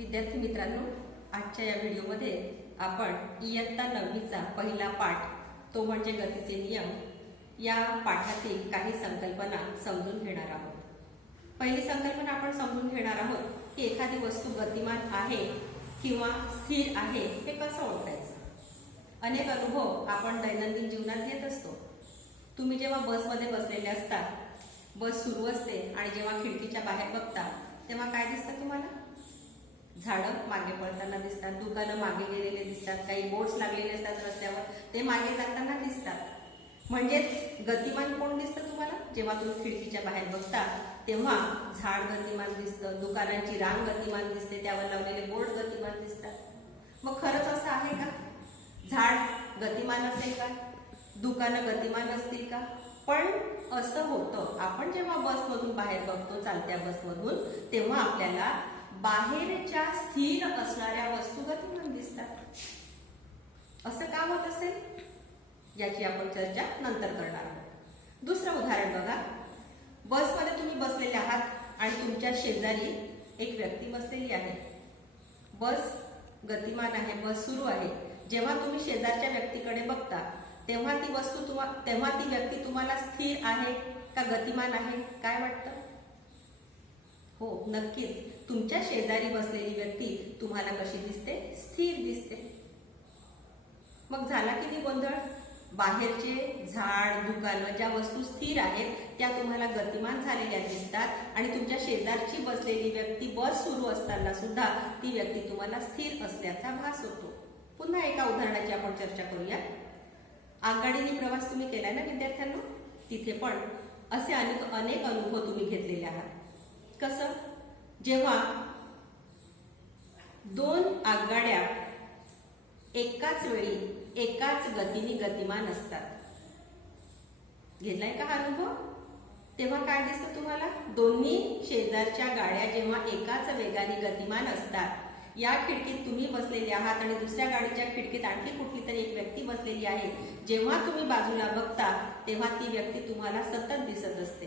विद्यार्थी मित्रांनो, आजच्या या व्हिडिओमध्ये आपण इयत्ता 9वीचा पहिला पाठ तो म्हणजे गतीचे नियम या पाठातील काही संकल्पना समजून घेणार आहोत। पहिली संकल्पना आपण समजून घेणार आहोत की एखादी वस्तू गतिमान आहे किंवा स्थिर आहे हे कसं ओळखायचं। अनेक अनुभव आपण दैनंदिन जीवनात घेत असतो। तुम्ही जेव्हा बसमध्ये बसलेले असता, बस सुरू असते आणि जेव्हा खिडकीच्या बाहेर बघता तेव्हा काय दिसतं तुम्हाला? झाडं मागे पळताना दिसतात, दुकानं मागे गेलेले दिसतात, काही बोर्ड्स लागलेले असतात रस्त्यावर, ते मागे जाताना दिसतात। म्हणजेच गतिमान कोण दिसतं तुम्हाला? जेव्हा तुम्ही खिडकीच्या बाहेर बघता तेव्हा झाड गतिमान दिसतं, दुकानांची रांग गतिमान दिसते, त्यावर लावलेले बोर्ड गतिमान दिसतात। मग खरंच असं आहे का? झाड गतिमान असेल का? दुकानं गतिमान असतील का? पण असं होतं, आपण जेव्हा बसमधून बाहेर बघतो, चालत्या बसमधून, तेव्हा आपल्याला बाहेरच्या स्थिर असणाऱ्या वस्तू गतिमान दिसतात। असं का होत असेल याची आपण चर्चा नंतर करणार आहोत। दुसरं उदाहरण बघा, बसमध्ये तुम्ही बसलेले आहात आणि तुमच्या शेजारी एक व्यक्ती बसलेली आहे। बस गतिमान आहे, बस सुरू आहे। जेव्हा तुम्ही शेजारच्या व्यक्तीकडे बघता तेव्हा ती व्यक्ती तुम्हाला स्थिर आहे का गतिमान आहे? काय वाटतं? हो, नक्कीच तुमच्या शेजारी बसलेली व्यक्ती तुम्हाला कशी दिसते? स्थिर दिसते। मग झाला किती गोंधळ? बाहेरचे झाड, दुकानं, ज्या वस्तू स्थिर आहेत त्या तुम्हाला गतिमान झालेल्या दिसतात आणि तुमच्या शेजारची बसलेली व्यक्ती बस सुरू असताना सुद्धा ती व्यक्ती तुम्हाला स्थिर असल्याचा भास होतो। पुन्हा एका उदाहरणाची आपण चर्चा करूया। आगगाडीने प्रवास तुम्ही केलाय ना विद्यार्थ्यांनो? तिथे पण असे अनेक अनुभव तुम्ही घेतलेले आहात। कसं? जेव्हा दोन आगगाड्या एकाच वेळी एकाच गतीने गतिमान असतात, घेतलाय का हा अनुभव? तेव्हा काय दिसतं तुम्हाला? दोन्ही शेजारच्या गाड्या जेव्हा एकाच वेगाने गतिमान असतात, या खिडकीत तुम्ही बसलेले आहात आणि दुसऱ्या गाडीच्या खिडकीत आणखी कुठली तरी एक व्यक्ती बसलेली आहे, जेव्हा तुम्ही बाजूला बघता तेव्हा ती व्यक्ती तुम्हाला सतत दिसत असते।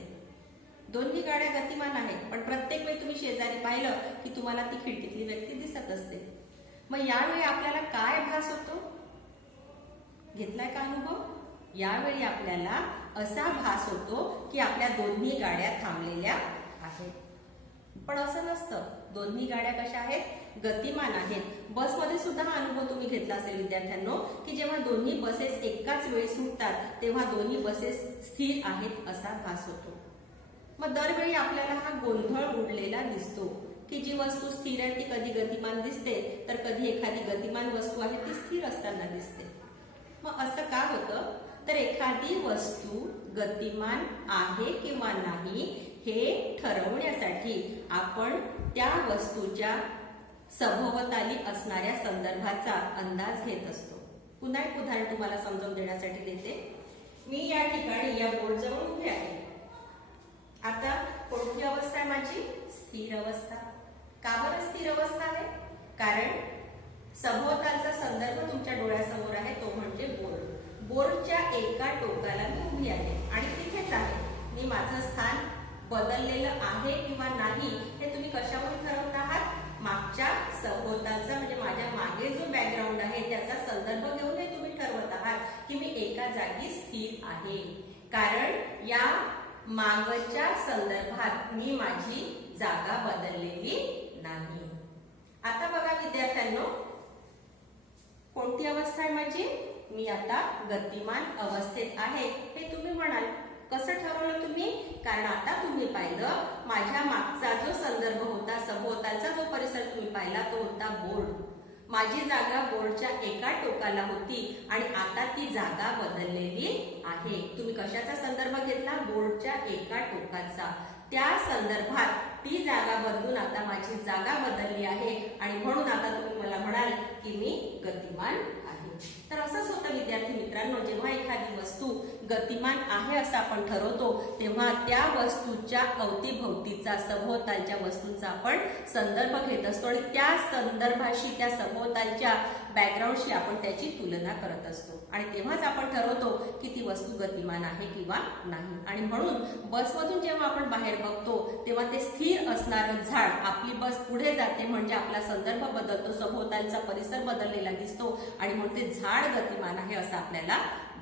दोन्ही गाड्या गतिमान आहेत, पण प्रत्येक वेळी तुम्ही शेजारी पाहिलं की तुम्हाला ती खिडकीतली व्यक्ती दिसत असते। मग यावेळी आपल्याला काय भास होतो? घेतलाय का अनुभव? यावेळी आपल्याला असा भास होतो की आपल्या दोन्ही गाड्या थांबलेल्या आहेत। पण असं नसतं, दोन्ही गाड्या कशा आहेत? गतिमान आहेत। बसमध्ये सुद्धा हा अनुभव तुम्ही घेतला असेल विद्यार्थ्यांनो की जेव्हा दोन्ही बसेस एकाच वेळी सुटतात तेव्हा दोन्ही बसेस स्थिर आहेत असा भास होतो। मग दरवेळी आपल्याला हा गोंधळ उडलेला दिसतो की जी वस्तू स्थिर आहे ती कधी गतिमान दिसते तर कधी एखादी गतिमान वस्तू आहे ती स्थिर असताना दिसते। मग असं का होतं? तर एखादी वस्तू गतिमान आहे किंवा नाही हे ठरवण्यासाठी आपण त्या वस्तूच्या सभोवताली असणाऱ्या संदर्भाचा अंदाज घेत असतो। पुन्हा एक उदाहरण तुम्हाला समजावून देण्यासाठी देते। मी या ठिकाणी या बोर्ड जवळ उभी आहे। आता कोणती अवस्था आहे माझी? स्थिर अवस्था। का बरं स्थिर अवस्था आहे? कारण सभोवतालचा संदर्भ तुमच्या डोळ्यासमोर आहे, तो म्हणजे बोर्ड। बोर्डच्या एका टोकाला मी उभी आहे आणि तिथेच आहे। मी माझं स्थान बदललेलं आहे किंवा नाही हे तुम्ही कशावरून ठरवत आहात? मागच्या सभोवतालचा म्हणजे माझ्या मागे जो बॅकग्राऊंड आहे त्याचा संदर्भ घेऊन हे तुम्ही ठरवत आहात की मी एका जागी स्थिर आहे, कारण या मागच्या संदर्भात मी माझी जागा बदललेली नाही। आता बघा विद्यार्थ्यांनो, कोणती अवस्था आहे माझी? मी आता गतिमान अवस्थेत आहे हे तुम्ही म्हणाल। कसं ठरवलं तुम्ही? कारण आता तुम्ही पाहिलं माझ्या मागचा जो संदर्भ होता, सभोवतालचा जो परिसर तुम्ही पाहिला तो होता बोर्ड। माझी जागा बोर्डच्या एका टोकाला होती आणि आता ती जागा बदललेली आहे। तुम्ही कशाचा संदर्भ घेतला? बोर्डच्या एका टोकाचा। त्या संदर्भात ती जागा बदलून आता माझी जागा बदलली आहे आणि म्हणून आता तुम्ही मला म्हणाल की मी गतिमान आहे। तर असंच होतं विद्यार्थी मित्रांनो, जेव्हा एखादी वस्तू गतिमान आहे असं आपण ठरवतो तेव्हा त्या वस्तूच्या अवतीभोवतीचा, सभोवतालच्या वस्तूंचा आपण संदर्भ घेत असतो आणि त्या संदर्भाशी, त्या सभोवतालच्या बॅकग्राऊंडशी आपण त्याची तुलना करत असतो आणि तेव्हाच आपण ठरवतो की ती वस्तू गतिमान आहे किंवा नाही। आणि म्हणून बसमधून जेव्हा आपण बाहेर बघतो तेव्हा ते स्थिर स्थिर असणारं झाड, आपली बस पुढे जाते म्हणजे आपला संदर्भ बदलतो, सभोवतालचा परिसर बदललेला दिसतो आणि म्हणून ते झाड गतिमान आहे असा आपल्याला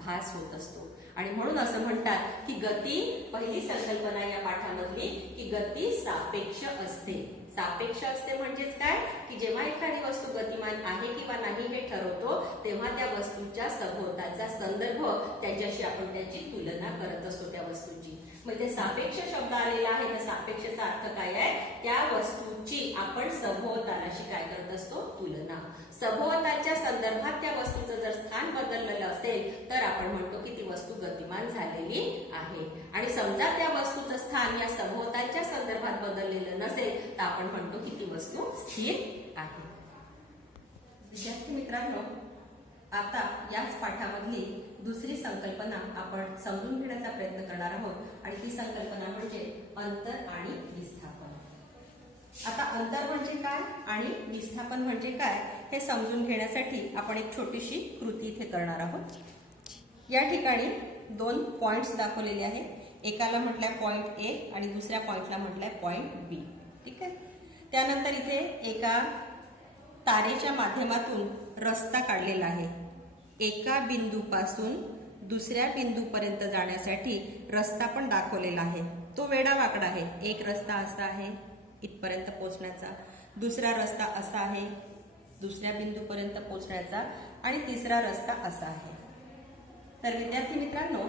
भास होत असतो. आणि म्हणून असं म्हणतात की गती, पहिली संकल्पना या पाठामधली की गती सापेक्ष असते. सापेक्ष असते म्हणजेच काय की जेव्हा एखादी वस्तू गतिमान आहे किंवा नाही हे ठरवतो तेव्हा त्या वस्तूच्या सभोवतालचा संदर्भ त्याच्याशी आपण त्याची तुलना करत असतो त्या वस्तूची. म्हणजे सापेक्ष शब्द आलेला आहे तर सापेक्षचा अर्थ काय आहे, त्या वस्तूची आपण सभोवतालाशी काय करत असतो, तुलना. सभोवतालच्या संदर्भात त्या वस्तूचं जर स्थान बदललेलं असेल तर आपण म्हणतो की ती वस्तू गतिमान झालेली आहे. आणि समजा त्या वस्तूचं स्थान या सभोवतालच्या संदर्भात बदललेलं नसेल तर आपण म्हणतो की ती वस्तू स्थिर आहे. विद्यार्थी मित्रांनो, आता याच पाठामधली दुसरी संकल्पना आपण समजून घेण्याचा प्रयत्न करणार आहोत आणि ती संकल्पना म्हणजे अंतर आणि विस्थापन. आता अंतर म्हणजे काय आणि विस्थापन म्हणजे काय हे समजून घेण्यासाठी आपण एक छोटीशी कृती इथे करणार आहोत. या ठिकाणी 2 पॉइंट्स दाखवलेले आहे. एकाला म्हटलंय पॉइंट ए आणि दुसऱ्या पॉइंटला म्हटलंय पॉइंट बी. ठीक आहे. त्यानंतर इथे एका तारेच्या माध्यमातून रस्ता काढलेला आहे. एका बिंदूपासून दुसऱ्या बिंदूपर्यंत जाण्यासाठी रस्ता पण दाखवलेला आहे. तो वेडावाकडा आहे. एक रस्ता असा आहे इथपर्यंत पोहोचण्याचा, दुसरा रस्ता असा आहे दुसऱ्या बिंदूपर्यंत पोहोचण्याचा आणि तिसरा रस्ता असा आहे. तर विद्यार्थी मित्रांनो,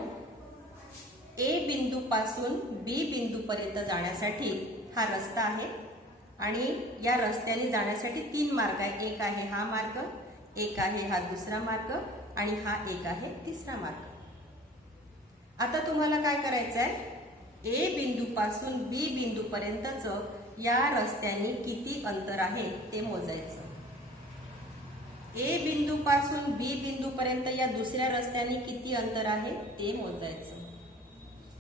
ए बिंदूपासून बी बिंदूपर्यंत जाण्यासाठी हा रस्ता आहे आणि या रस्त्याने जाण्यासाठी 3 मार्ग आहे. एक आहे हा मार्ग, एक आहे हा दुसरा मार्ग आणि हा एक आहे तिसरा मार्ग. आता तुम्हाला काय करायचं आहे, ए बिंदूपासून बी बिंदूपर्यंतचं या रस्त्याने किती अंतर आहे ते मोजायचं. ए बिंदूपासून बी बिंदूपर्यंत या दुसऱ्या रस्त्याने किती अंतर आहे ते मोजायचं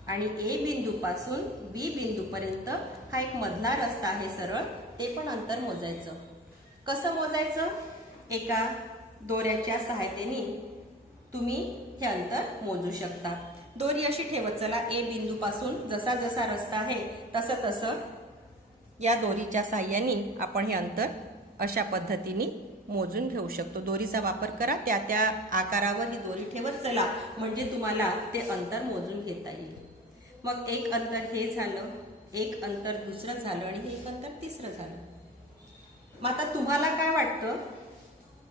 आणि ए बिंदूपासून बी बिंदूपर्यंत हा एक मधला रस्ता आहे सरळ, ते पण अंतर मोजायचं. कसं मोजायचं, एका दोऱ्याच्या सहायतेने तुम्ही हे अंतर मोजू शकता. दोरी अशी ठेवत चला, ए बिंदूपासून जसा जसा रस्ता आहे तसं तसं या दोरीच्या सहाय्याने आपण हे अंतर अशा पद्धतीने मोजून घेऊ शकतो. दोरीचा वापर करा, त्या त्या आकारावर ही दोरी ठेवत चला म्हणजे तुम्हाला ते अंतर मोजून घेता येईल. मग एक अंतर हे झालं, एक अंतर दुसरं झालं आणि हे एक अंतर तिसरं झालं. मग आता तुम्हाला काय वाटतं,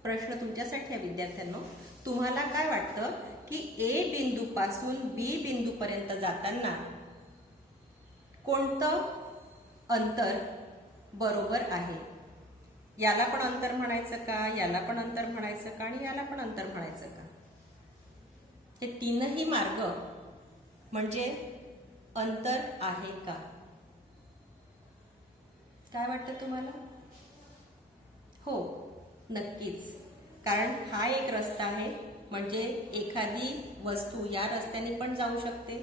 प्रश्न तुमच्यासाठी आहे विद्यार्थ्यांनो, तुम्हाला काय वाटतं की ए बिंदूपासून बी बिंदूपर्यंत जाताना कोणतं अंतर बरोबर आहे? याला पण अंतर म्हणायचं का, याला पण अंतर म्हणायचं का आणि याला पण अंतर म्हणायचं का? हे तीनही मार्ग म्हणजे अंतर आहे का? काय वाटतं तुम्हाला? हो, नक्कीच. कारण हा एक रस्ता आहे म्हणजे एखादी वस्तू या रस्त्याने पण जाऊ शकते,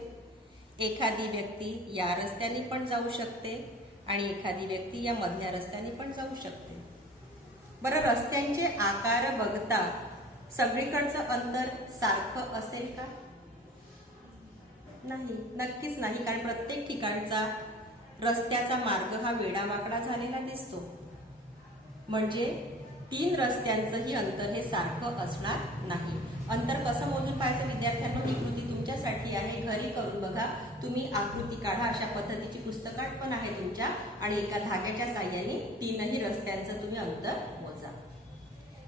एखादी व्यक्ती या रस्त्याने पण जाऊ शकते आणि एखादी व्यक्ती या मधल्या रस्त्याने पण जाऊ शकते. बरं, रस्त्यांचे आकार बघता सगळीकडचं अंतर सारखं असेल का? नाही, नक्कीच नाही. कारण प्रत्येक ठिकाणचा रस्त्याचा मार्ग हा वेडावाकडा झालेला दिसतो. म्हणजे 3 रस्त्यांचंही अंतर हे सारखं असणार नाही. अंतर कसं मोजून पाहायचं विद्यार्थ्यांनो, ही कृती तुमच्यासाठी आहे. घरी करून बघा. तुम्ही आकृती काढा, अशा पद्धतीची पुस्तकात पण आहे तुमच्या आणि एका धाग्याच्या साहाय्याने 3ही रस्त्यांचं तुम्ही अंतर मोजा.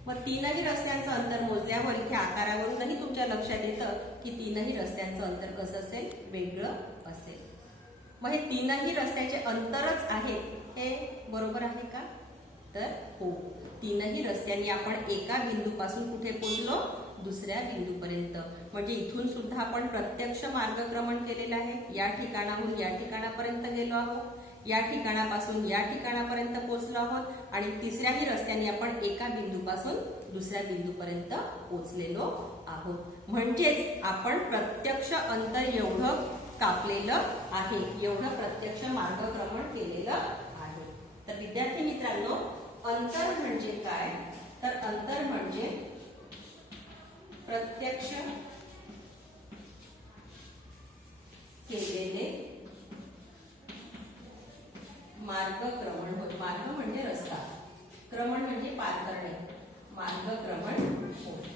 मग 3ही रस्त्यांचं अंतर मोजल्यावर इथे आकारावरूनही तुमच्या लक्षात येतं की 3ही रस्त्यांचं अंतर कसं असेल, वेगळं असेल. मग हे 3ही रस्त्याचे अंतरच आहेत हे बरोबर आहे का? तर हो, 3ही रस्त्यांनी आपण एका बिंदूपासून कुठे पोहोचलो, दुसऱ्या बिंदूपर्यंत. म्हणजे इथून सुद्धा आपण प्रत्यक्ष मार्गक्रमण केलेलं आहे. या ठिकाणाहून या ठिकाणापर्यंत गेलो आहोत, या ठिकाणापासून या ठिकाणापर्यंत पोहोचलो आहोत आणि तिसऱ्याही रस्त्याने आपण एका बिंदूपासून दुसऱ्या बिंदूपर्यंत पोहोचलेलो आहोत. म्हणजेच आपण प्रत्यक्ष अंतर एवढं कापलेलं आहे, एवढं प्रत्यक्ष मार्गक्रमण केलेलं आहे. तर विद्यार्थी मित्रांनो, अंतर म्हणजे काय? तर अंतर म्हणजे प्रत्यक्ष केलेले करणे, मार्गक्रमण होय.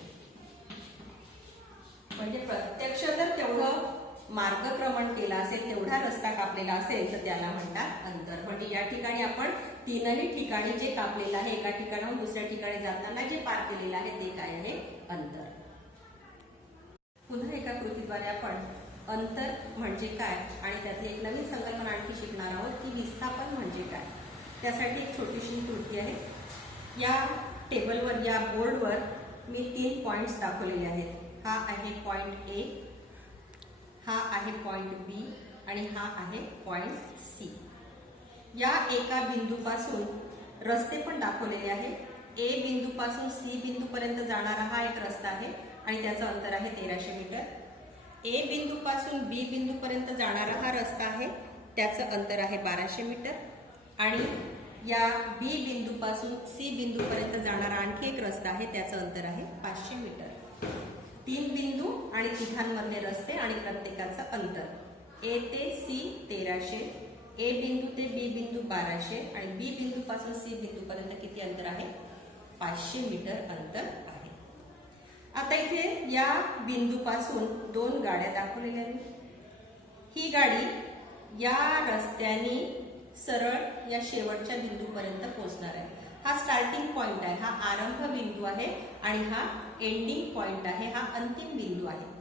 म्हणजे प्रत्यक्ष जर तेवढं मार्गक्रमण केलं असेल, तेवढा रस्ता कापलेला असेल तर त्याला म्हणतात अंतर. म्हणजे या ठिकाणी आपण तीनही ठिकाणी जे कापलेलं आहे, एका ठिकाणाहून दुसऱ्या ठिकाणी जाताना जे पार केलेलं आहे ते काय आहे, अंतर. पुन्हा एका कृतीद्वारे आपण अंतर म्हणजे काय आणि त्यातली एक नवीन संकल्पना आणखी शिकणार आहोत की विस्थापन म्हणजे काय. त्यासाठी एक छोटीशी कृती आहे. या टेबलवर, या बोर्डवर मी 3 पॉइंट्स दाखवलेले आहेत. हा आहे पॉइंट ए, हा आहे पॉइंट बी आणि हा आहे पॉइंट सी. या एका बिंदूपासून रस्ते पण दाखवलेले आहेत. ए बिंदूपासून सी बिंदूपर्यंत जाणारा हा एक रस्ता आहे आणि त्याचं अंतर आहे 1300 मीटर. ए बिंदूपासून बी बिंदूपर्यंत जाणारा हा रस्ता आहे, त्याचं अंतर आहे 1200 मीटर. आणि या बी बिंदूपासून सी बिंदूपर्यंत जाणारा आणखी एक रस्ता आहे, त्याचं अंतर आहे 500 मीटर. 3 बिंदू आणि तिघांमधले रस्ते आणि प्रत्येकाचं अंतर. ए ते सी 1300, ए बिंदू ते बी बिंदू 1200 आणि बी बिंदू पासून सी बिंदू पर्यंत किती अंतर आहे, 500 मीटर अंतर आहे. आता इथे या बिंदूपासून 2 गाड्या दाखवलेल्या आहेत. ही गाडी या रस्त्याने सरळ या शेवटच्या बिंदूपर्यंत पोहोचणार आहे. हा स्टार्टिंग पॉइंट आहे, हा आरंभ बिंदू आहे आणि हा एंडिंग पॉइंट आहे, हा अंतिम बिंदू आहे.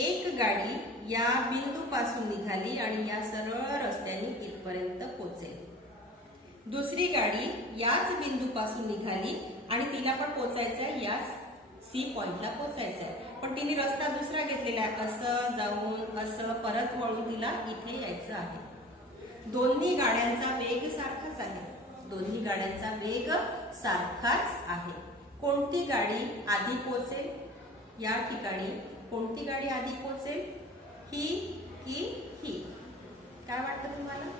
एक गाडी या बिंदूपासून निघाली आणि या सरळ रस्त्याने इथपर्यंत पोहोचेल. दुसरी गाडी याच बिंदूपासून निघाली आणि तिला पण पोहोचायचं आहे, या सी पॉइंटला पोहोचायचं आहे, पण तिने रस्ता दुसरा घेतलेला आहे. असं जाऊन असं परत वळून तिला इथे यायचं आहे. दोन्ही गाड्यांचा वेग सारखाच आहे, दोन्ही गाड्यांचा वेग सारखाच आहे. कोणती गाडी आधी पोहोचेल, या ठिकाणी कोणती गाडी आधी पोहोचेल, ही की ही? काय वाटतं तुम्हाला?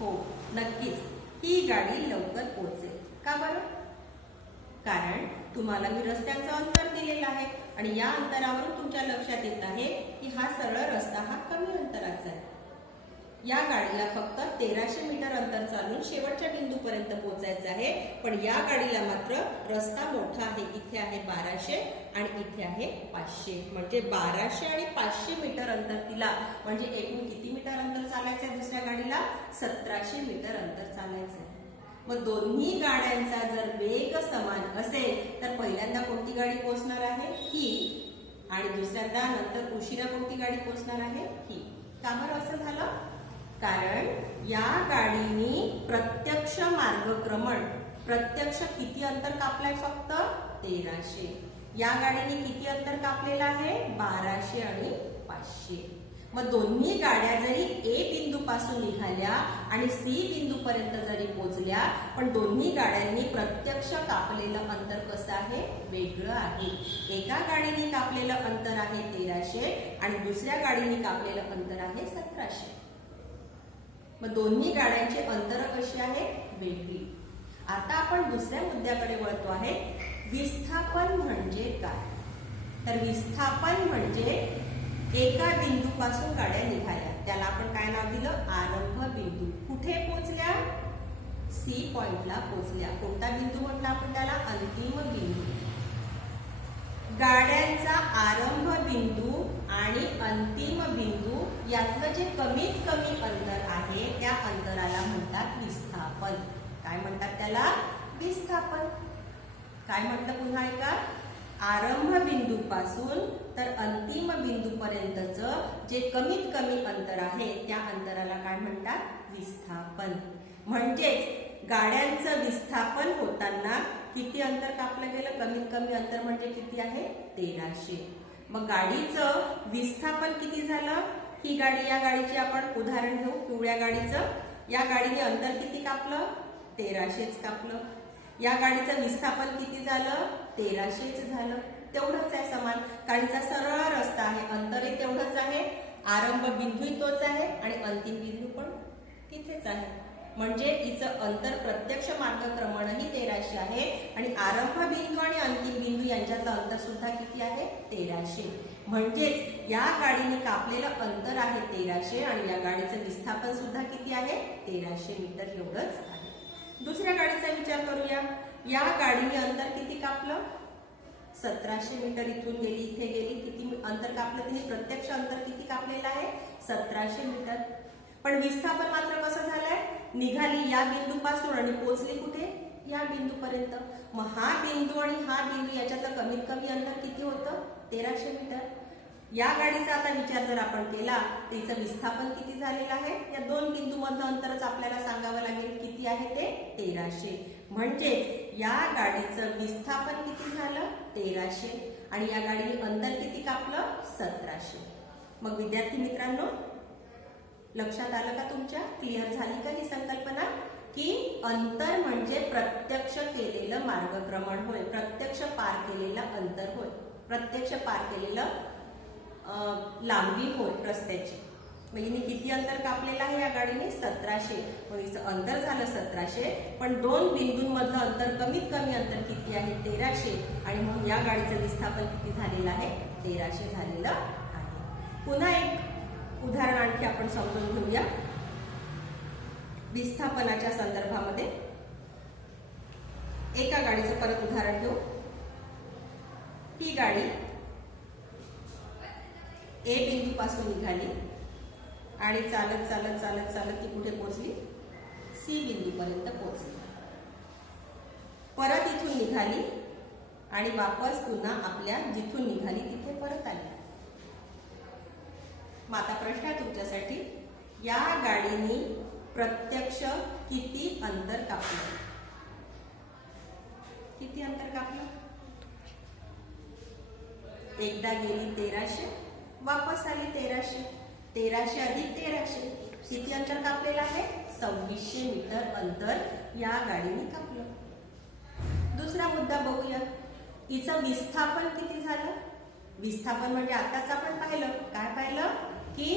हो, नक्कीच ही गाडी लवकर पोहोचेल. का बरं? कारण तुम्हाला मी रस्त्याचं अंतर दिलेलं आहे आणि या अंतरावरून तुमच्या लक्षात येत आहे की हा सरळ रस्ता हा कमी अंतराचा आहे. या गाडीला फक्त 1300 मीटर अंतर चालून शेवटच्या बिंदूपर्यंत पोहोचायचं आहे, पण या गाडीला मात्र रस्ता मोठा आहे. इथे आहे 1200 आणि इथे आहे 500. म्हणजे 1200 आणि 500 मीटर अंतर तिला, म्हणजे एकूण किती मीटर अंतर चालायचं आहे दुसऱ्या गाडीला? 1700 मीटर अंतर चालायचं आहे. मग दोन्ही गाड्यांचा जर वेग समान असेल तर पहिल्यांदा कोणती गाडी पोहोचणार आहे? ही. आणि दुसऱ्यांदा नंतर उशिरा कोणती गाडी पोहोचणार आहे? ही. का बरं असं झालं? कारण या गाडीने प्रत्यक्ष मार्गक्रमण, प्रत्यक्ष किती अंतर कापलंय? फक्त 1300. या गाडीने किती अंतर कापलेलं आहे? 1200 आणि 500. मग दोन्ही गाड्या जरी ए बिंदू पासून निघाल्या आणि सी बिंदू पर्यंत जरी पोहोचल्या, पण दोन्ही गाड्यांनी प्रत्यक्ष कापलेलं अंतर कसं आहे? वेगळं आहे. एका गाडीने कापलेलं अंतर आहे 1300 आणि दुसऱ्या गाडीने कापलेलं अंतर आहे 1700. मग दोन्ही गाड्यांचे अंतर कशी आहेत? वेगळी. आता आपण दुसऱ्या मुद्द्याकडे वळतो आहे. विस्थापन म्हणजे काय? तर विस्थापन म्हणजे एका बिंदूपासून गाड्या निघाल्या, त्याला आपण काय नाव दिलं? आरंभ बिंदू. कुठे पोहोचल्या? सी पॉइंटला पोहोचल्या. कोणता बिंदू म्हटला आपण त्याला? अंतिम बिंदू. गाड्यांचा आरंभ बिंदू आणि अंतिम बिंदू यातलं जे कमीत कमी अंतर आहे त्या अंतराला म्हणतात विस्थापन. काय म्हणतात त्याला? विस्थापन. काय म्हटलं पुन्हा ऐका? आरंभ बिंदूपासून तर अंतिम बिंदूपर्यंतचं जे कमीत कमी अंतर आहे त्या अंतराला काय म्हणतात? विस्थापन. म्हणजेच गाड्यांचं विस्थापन होताना किती अंतर कापलं गेलं? कमीत कमी अंतर म्हणजे किती आहे? 1300. मग गाडीचं विस्थापन किती झालं? ही गाडी, या गाडीचे आपण उदाहरण घेऊ, पिवळ्या गाडीचं. या गाडीने अंतर किती कापलं? 1300च कापलं. या गाडीचं विस्थापन किती झालं? 1300च झालं. तेवढंच आहे समान. गाडीचा सरळ रस्ता आहे, अंतरही तेवढंच आहे, आरंभ बिंदूही तोच आहे आणि अंतिम बिंदू पण तिथेच आहे. म्हणजे हिचं अंतर प्रत्यक्ष मार्गक्रमणही 1300 आहे आणि आरंभ बिंदू आणि अंतिम बिंदू यांच्यातलं अंतर सुद्धा किती आहे? 1300. म्हणजेच या गाडीने कापलेलं अंतर आहे 1300 आणि या गाडीचं विस्थापन सुद्धा किती आहे? 1300 मीटर एवढंच आहे. दुसऱ्या गाडीचा विचार करूया. या गाडीने अंतर किती कापलं? 1700 मीटर. इथून गेली इथे गेली, किती अंतर कापलं तिने? प्रत्यक्ष अंतर किती कापलेलं आहे? 1700 मीटर. पण विस्थापन मात्र कसं झालंय? निघाली या बिंदूपासून आणि पोहोचली कुठे? या बिंदूपर्यंत. मग हा बिंदू आणि हा बिंदू याच्यातलं कमीत कमी अंतर किती होतं? 1300 मीटर. या गाडीचा आता विचार जर आपण केला तर तिचं विस्थापन किती झालेलं आहे? या दोन बिंदूमधलं अंतरच आपल्याला सांगावं लागेल. किती आहे ते? 1300. म्हणजेच या गाडीचं विस्थापन किती झालं? 1300. आणि या गाडीने अंतर किती कापलं? 1700. मग विद्यार्थी मित्रांनो, लक्षात आलं का तुमच्या? क्लिअर झाली का ही संकल्पना? की अंतर म्हणजे प्रत्यक्ष केलेलं मार्गक्रमण होय, प्रत्यक्ष पार केलेलं अंतर होय, प्रत्यक्ष पार केलेलं लांबी होय रस्त्याची. मग हिने किती अंतर कापलेलं आहे या गाडीने? 1700. मग हिचं अंतर झालं 1700, पण दोन बिंदूंमधलं अंतर कमीत कमी अंतर किती आहे? 1300. आणि मग या गाडीचं विस्थापन किती झालेलं आहे? 1300 झालेलं आहे. पुन्हा एक उदाहरण आणखी आपण समजून घेऊया विस्थापनाच्या संदर्भामध्ये. एका गाडीचं परत उदाहरण घेऊ. ही गाडी ए बिंदू पासून निघाली आणि चालत चालत चालत चालत ती कुठे पोहोचली? सी बिंदूपर्यंत पोहोचली. परत इथून निघाली आणि वापस पुन्हा आपल्या जिथून निघाली तिथे परत आली. मग आता प्रश्न आहे तुमच्यासाठी, या गाडीने प्रत्यक्ष किती अंतर कापलं? किती अंतर कापलं? एकदा गेली 1300, वापस आली 1300. 1300 अधिक 1300 किती अंतर कापलेलं आहे? 2600 मीटर अंतर या गाडीने कापलं. दुसरा मुद्दा बघूया. हिचं विस्थापन किती झालं? विस्थापन म्हणजे आताच आपण पाहिलं. काय पाहिलं? की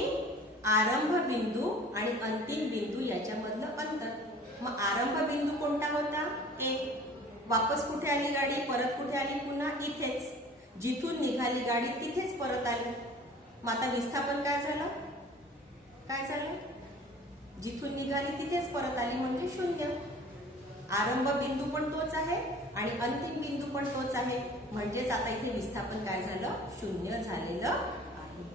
आरंभ बिंदू आणि अंतिम बिंदू याच्यामधलं अंतर. मग आरंभ बिंदू कोणता होता? ए. वापस कुठे आली गाडी? परत कुठे आली? पुन्हा इथेच. जिथून निघाली गाडी तिथेच परत आली. मग आता विस्थापन काय झालं? काय झालं? जिथून निघाली तिथेच परत आली म्हणजे 0. आरंभ बिंदू पण तोच आहे आणि अंतिम बिंदू पण तोच आहे. म्हणजेच आता इथे विस्थापन काय झालं? 0 झालेलं आहे.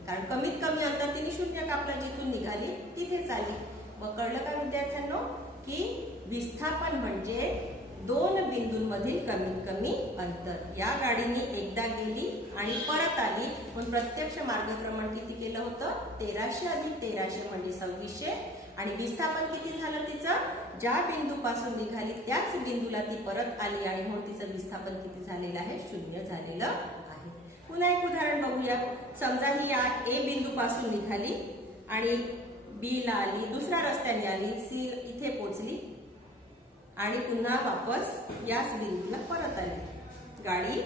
कारण कमीत कमी अंतर तिने 0 कापलं, जिथून निघाली तिथेच आली. मग कळलं का विद्यार्थ्यांनो? की विस्थापन म्हणजे दोन बिंदूंमधील कमीत कमी अंतर. या गाडीने एकदा गेली आणि परत आली, पण प्रत्यक्ष मार्गक्रमण किती केलं होतं? 1300 अधिक 1300 म्हणजे 2600. आणि विस्थापन किती झालं तिचं? ज्या बिंदूपासून निघाली त्याच बिंदूला ती परत आली आणि म्हणून तिचं विस्थापन किती झालेलं आहे? 0 झालेलं आहे. पुन्हा एक उदाहरण बघूया. समजा ही या ए बिंदूपासून निघाली आणि बी ला आली, दुसऱ्या रस्त्याने आली, सी इथे पोहोचली आणि पुन्हा वापस याच बिंदूला परत आली. गाडी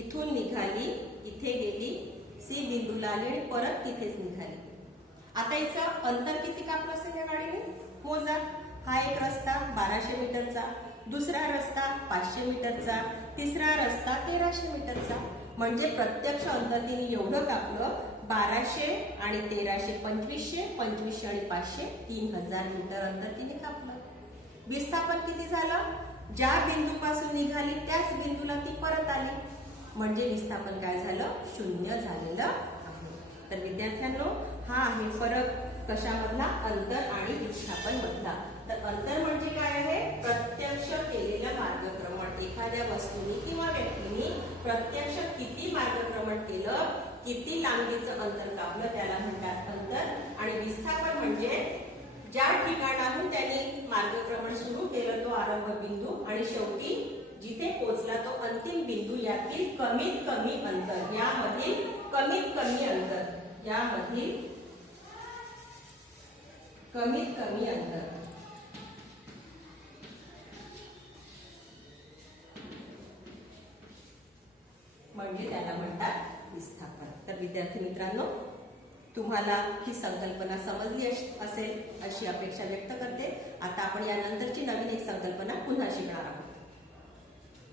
इथून निघाली, इथे गेली, सी बिंदूला आली आणि परत तिथेच निघाली. आता याचं अंतर किती कापलं असेल या गाडीने? मोजा. हा एक रस्ता 1200 मीटरचा, दुसरा रस्ता 500 मीटरचा, तिसरा रस्ता 1300 मीटरचा. म्हणजे प्रत्यक्ष अंतर तिने एवढं कापलं. 1200 आणि 1300 2500, 2500 आणि 500 3000 मीटर अंतर तिने कापलं. विस्थापन किती झालं? ज्या बिंदूपासून निघाली त्याच बिंदूला ती परत आली. म्हणजे विस्थापन काय झालं? 0 झालेलं आहे. तर विद्यार्थ्यांनो, हा आहे फरक कशामधला? अंतर आणि विस्थापन मधला. तर अंतर म्हणजे काय आहे? प्रत्यक्ष केलेलं मार्गक्रमण. एखाद्या वस्तूने किंवा व्यक्तीने प्रत्यक्ष किती मार्गक्रमण केलं, किती लांबीचं अंतर कापलं, त्याला म्हणतात अंतर. आणि विस्थापन म्हणजे ज्या ठिकाणाहून त्यांनी मार्गक्रमण सुरू केलं तो आरंभ बिंदू आणि शेवटी जिथे पोहोचला तो अंतिम बिंदू, यातील कमीत कमी अंतर. यामधील कमीत कमी अंतर, यामधील कमीत कमी अंतर म्हणजे त्याला म्हणतात विस्थापन. तर विद्यार्थी मित्रांनो, तुम्हाला ही संकल्पना समजली असेल अशी अपेक्षा व्यक्त करते. आता आपण यानंतरची नवीन एक संकल्पना पुन्हा शिकणार आहोत.